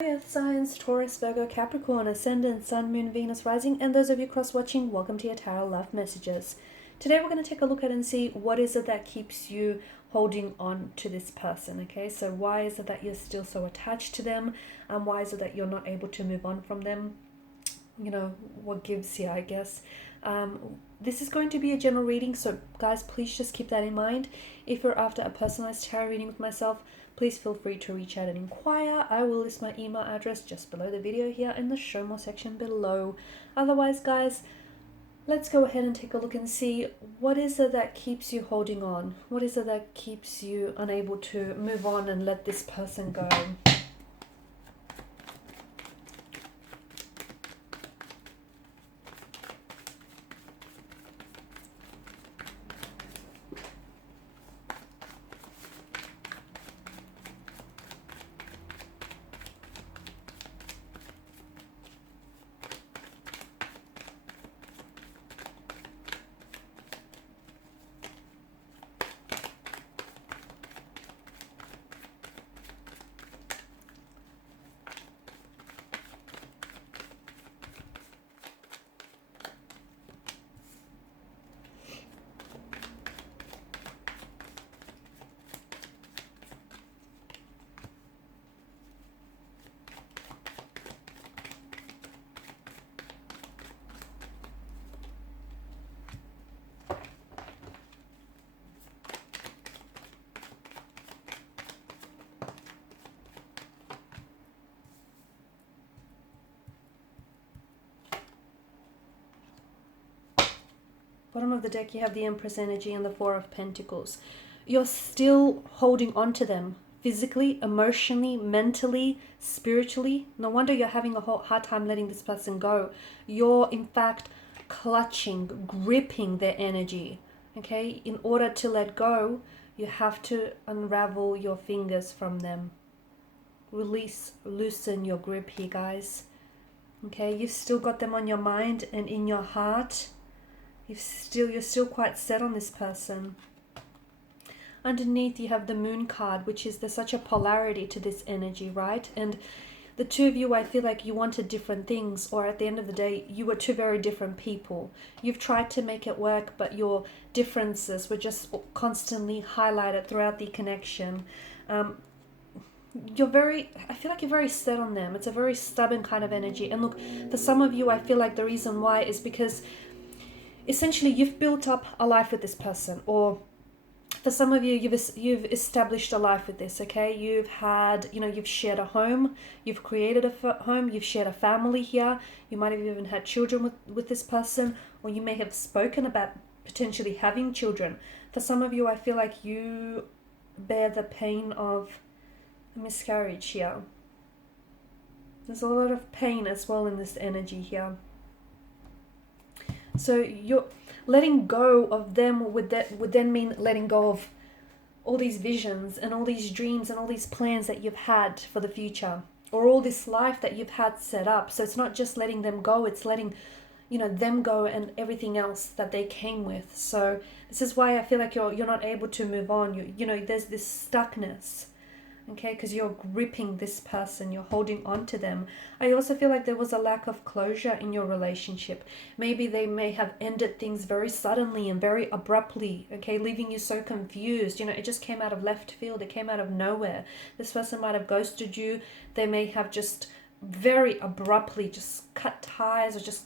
Earth signs, Taurus, Virgo, Capricorn, Ascendant, Sun, Moon, Venus, Rising, and those of you cross-watching, welcome to your Tarot Love Messages. Today we're going to take a look at and see what is it that keeps you holding on to this person, okay? So why is it that you're still so attached to them? And why is it that you're not able to move on from them? You know, what gives here, I guess. This is going to be a general reading, so guys, please just keep that in mind. If you're after a personalized tarot reading with myself, please feel free to reach out and inquire. I will list my email address just below the video here in the show more section below. Otherwise, guys, let's go ahead and take a look and see what is it that keeps you holding on? What is it that keeps you unable to move on and let this person go? Bottom of the deck, you have the Empress energy and the Four of Pentacles. You're still holding on to them physically, emotionally, mentally, spiritually. No wonder you're having a hard time letting this person go. You're, in fact, clutching, gripping their energy. Okay? In order to let go, you have to unravel your fingers from them. Release, loosen your grip here, guys. Okay? You've still got them on your mind and in your heart. You're still quite set on this person. Underneath you have the Moon card, which is there's such a polarity to this energy, right? And the two of you, I feel like you wanted different things, or at the end of the day, you were two very different people. You've tried to make it work, but your differences were just constantly highlighted throughout the connection. I feel like you're very set on them. It's a very stubborn kind of energy. And look, for some of you, I feel like the reason why is because essentially you've built up a life with this person, or for some of you, you've established a life with this, okay? You've shared a home, you've created a home, you've shared a family here, you might have even had children with this person, or you may have spoken about potentially having children. For some of you, I feel like you bear the pain of a miscarriage here. There's a lot of pain as well in this energy here. So you're letting go of them would then mean letting go of all these visions and all these dreams and all these plans that you've had for the future, or all this life that you've had set up. So it's not just letting them go, it's letting them go and everything else that they came with. So this is why I feel like you're not able to move on. There's this stuckness. Okay, because you're gripping this person, you're holding on to them. I also feel like there was a lack of closure in your relationship. Maybe they may have ended things very suddenly and very abruptly, okay, leaving you so confused. It just came out of left field, it came out of nowhere. This person might have ghosted you. They may have just very abruptly just cut ties or just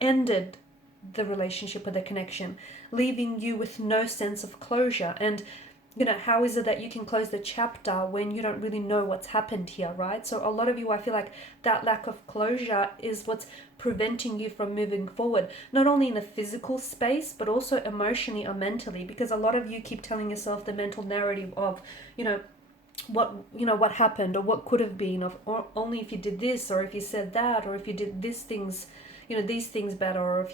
ended the relationship or the connection, leaving you with no sense of closure. And how is it that you can close the chapter when you don't really know what's happened here, right? So a lot of you, I feel like that lack of closure is what's preventing you from moving forward, not only in a physical space, but also emotionally or mentally, because a lot of you keep telling yourself the mental narrative of, what happened or what could have been, or only if you did this, or if you said that, or if you did these things better, or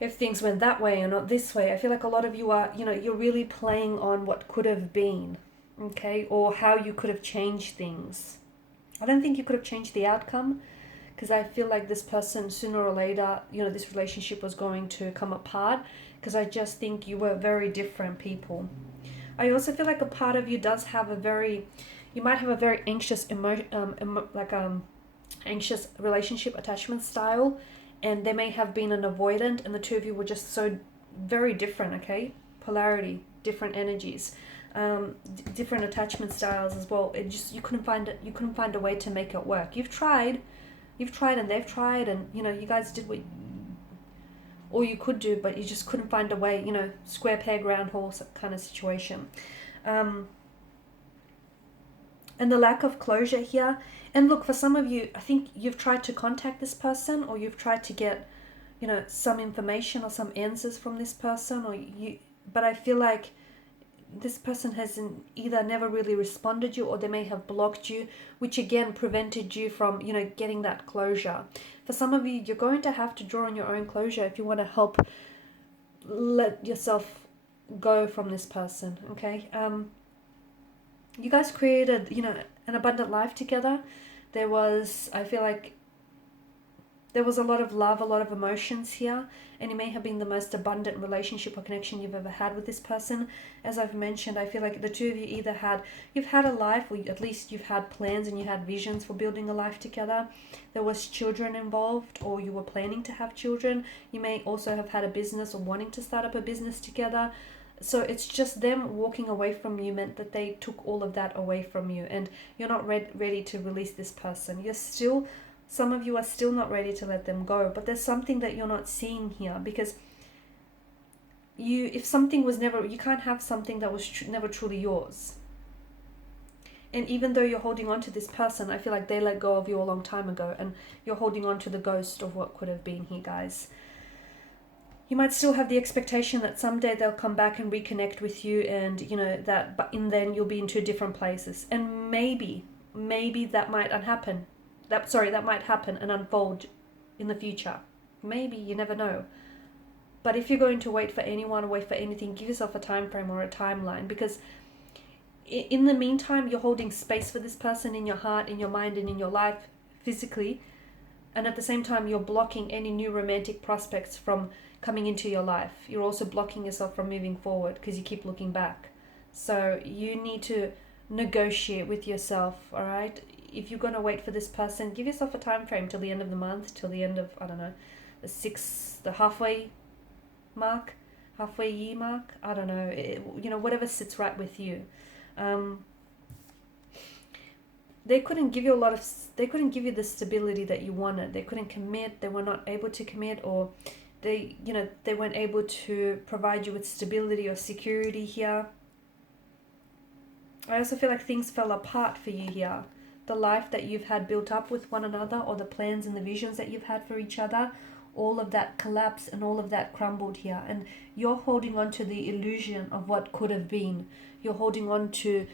if things went that way and not this way. I feel like a lot of you are, you're really playing on what could have been, okay, or how you could have changed things. I don't think you could have changed the outcome, because I feel like this person, sooner or later, this relationship was going to come apart, because I just think you were very different people. I also feel like a part of you does have a very, You might have a very anxious anxious relationship attachment style, and there may have been an avoidant, and the two of you were just so very different. Okay, polarity, different energies, different attachment styles as well. It just you couldn't find a way to make it work. You've tried, and they've tried, and you guys did what all you could do, but you just couldn't find a way. Square peg round hole kind of situation. And the lack of closure here. And look, for some of you, I think you've tried to contact this person, or you've tried to get, some information or some answers from this person, but I feel like this person has either never really responded you, or they may have blocked you, which again prevented you from, getting that closure. For some of you, you're going to have to draw on your own closure if you want to help let yourself go from this person, okay? You guys created, an abundant life together. I feel like there was a lot of love, a lot of emotions here, and it may have been the most abundant relationship or connection you've ever had with this person. As I've mentioned, I feel like the two of you you've had a life, or at least you've had plans and you had visions for building a life together. There was children involved, or you were planning to have children. You may also have had a business or wanting to start up a business together. So it's just them walking away from you meant that they took all of that away from you, and you're not ready to release this person. Some of you are still not ready to let them go, but there's something that you're not seeing here, because if something was never, you can't have something that was never truly yours. And even though you're holding on to this person, I feel like they let go of you a long time ago, and you're holding on to the ghost of what could have been here, guys. You might still have the expectation that someday they'll come back and reconnect with you, and but then you'll be in two different places, and maybe that might happen. That might happen and unfold in the future. Maybe, you never know. But if you're going to wait for anyone or wait for anything, give yourself a time frame or a timeline, because in the meantime, you're holding space for this person in your heart, in your mind, and in your life physically, and at the same time, you're blocking any new romantic prospects from coming into your life. You're also blocking yourself from moving forward because you keep looking back. So you need to negotiate with yourself, all right? If you're going to wait for this person, give yourself a time frame till the end of the month, till the end of, I don't know, the halfway year mark. I don't know, whatever sits right with you. They couldn't give you the stability that you wanted. They couldn't commit. They were not able to commit, or they weren't able to provide you with stability or security here. I also feel like things fell apart for you here. The life that you've had built up with one another, or the plans and the visions that you've had for each other, all of that collapsed and all of that crumbled here. And you're holding on to the illusion of what could have been. You're holding on to,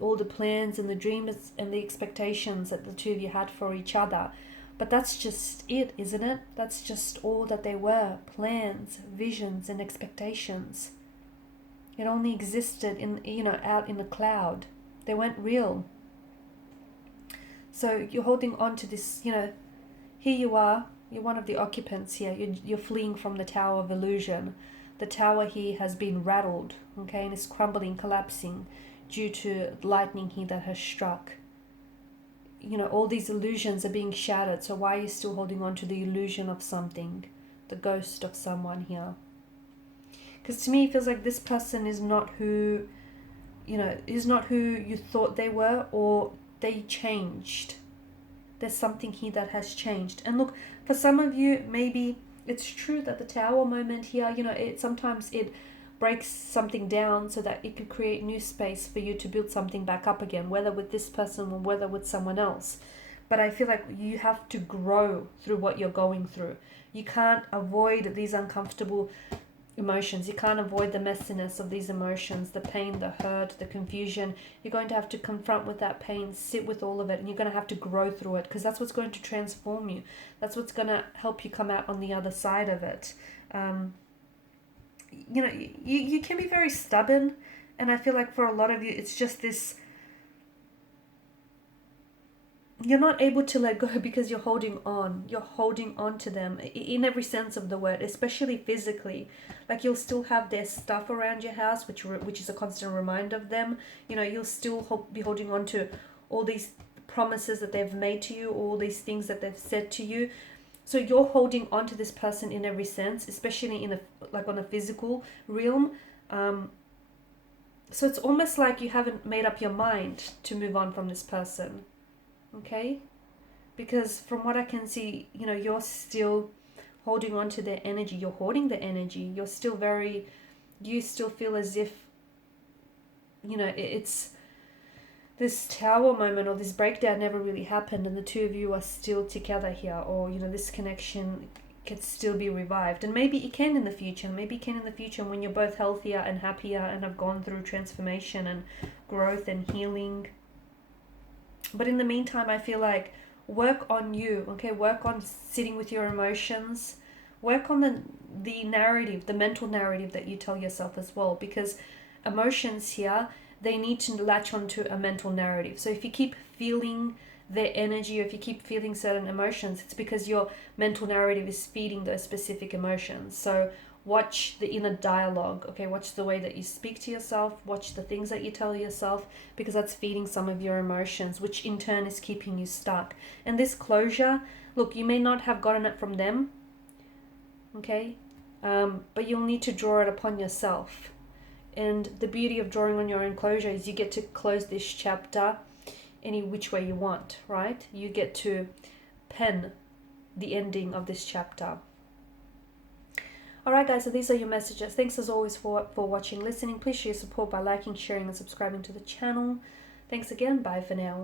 all the plans and the dreams and the expectations that the two of you had for each other. But that's just it, isn't it? That's just all that they were. Plans, visions, and expectations. It only existed out in the cloud. They weren't real. So you're holding on to this, here you are. You're one of the occupants here. You're fleeing from the tower of illusion. The tower here has been rattled, okay, and is crumbling, collapsing due to lightning here that has struck. All these illusions are being shattered. So why are you still holding on to the illusion of something? The ghost of someone here. Because to me, it feels like this person is not who you thought they were, or they changed. There's something here that has changed. And look, for some of you, maybe it's true that the tower moment here, sometimes it breaks something down so that it could create new space for you to build something back up again, whether with this person or whether with someone else. But I feel like you have to grow through what you're going through. You can't avoid these uncomfortable emotions. You can't avoid the messiness of these emotions, the pain, the hurt, the confusion. You're going to have to confront with that pain, sit with all of it, and you're going to have to grow through it, because that's what's going to transform you. That's what's going to help you come out on the other side of it. You can be very stubborn, and I feel like for a lot of you, it's just this, you're not able to let go because you're holding on. You're holding on to them in every sense of the word, especially physically. Like you'll still have their stuff around your house, which is a constant reminder of them. You know, you'll still be holding on to all these promises that they've made to you, all these things that they've said to you. So you're holding on to this person in every sense, especially in on a physical realm. So it's almost like you haven't made up your mind to move on from this person. Okay? Because from what I can see, you know, you're still holding on to their energy. You're hoarding the energy. You're still you still feel as if, you know, it's this tower moment or this breakdown never really happened and the two of you are still together here, or, you know, this connection can still be revived. And maybe it can in the future. Maybe it can in the future when you're both healthier and happier and have gone through transformation and growth and healing. But in the meantime, I feel like work on you, okay? Work on sitting with your emotions. Work on the narrative, the mental narrative that you tell yourself as well, because emotions here, they need to latch onto a mental narrative. So if you keep feeling their energy, or if you keep feeling certain emotions, it's because your mental narrative is feeding those specific emotions. So watch the inner dialogue, okay? Watch the way that you speak to yourself, watch the things that you tell yourself, because that's feeding some of your emotions, which in turn is keeping you stuck. And this closure, look, you may not have gotten it from them, okay? But you'll need to draw it upon yourself. And the beauty of drawing on your own closure is you get to close this chapter any which way you want, right? You get to pen the ending of this chapter. Alright guys, so these are your messages. Thanks as always for watching, listening. Please show your support by liking, sharing and subscribing to the channel. Thanks again. Bye for now.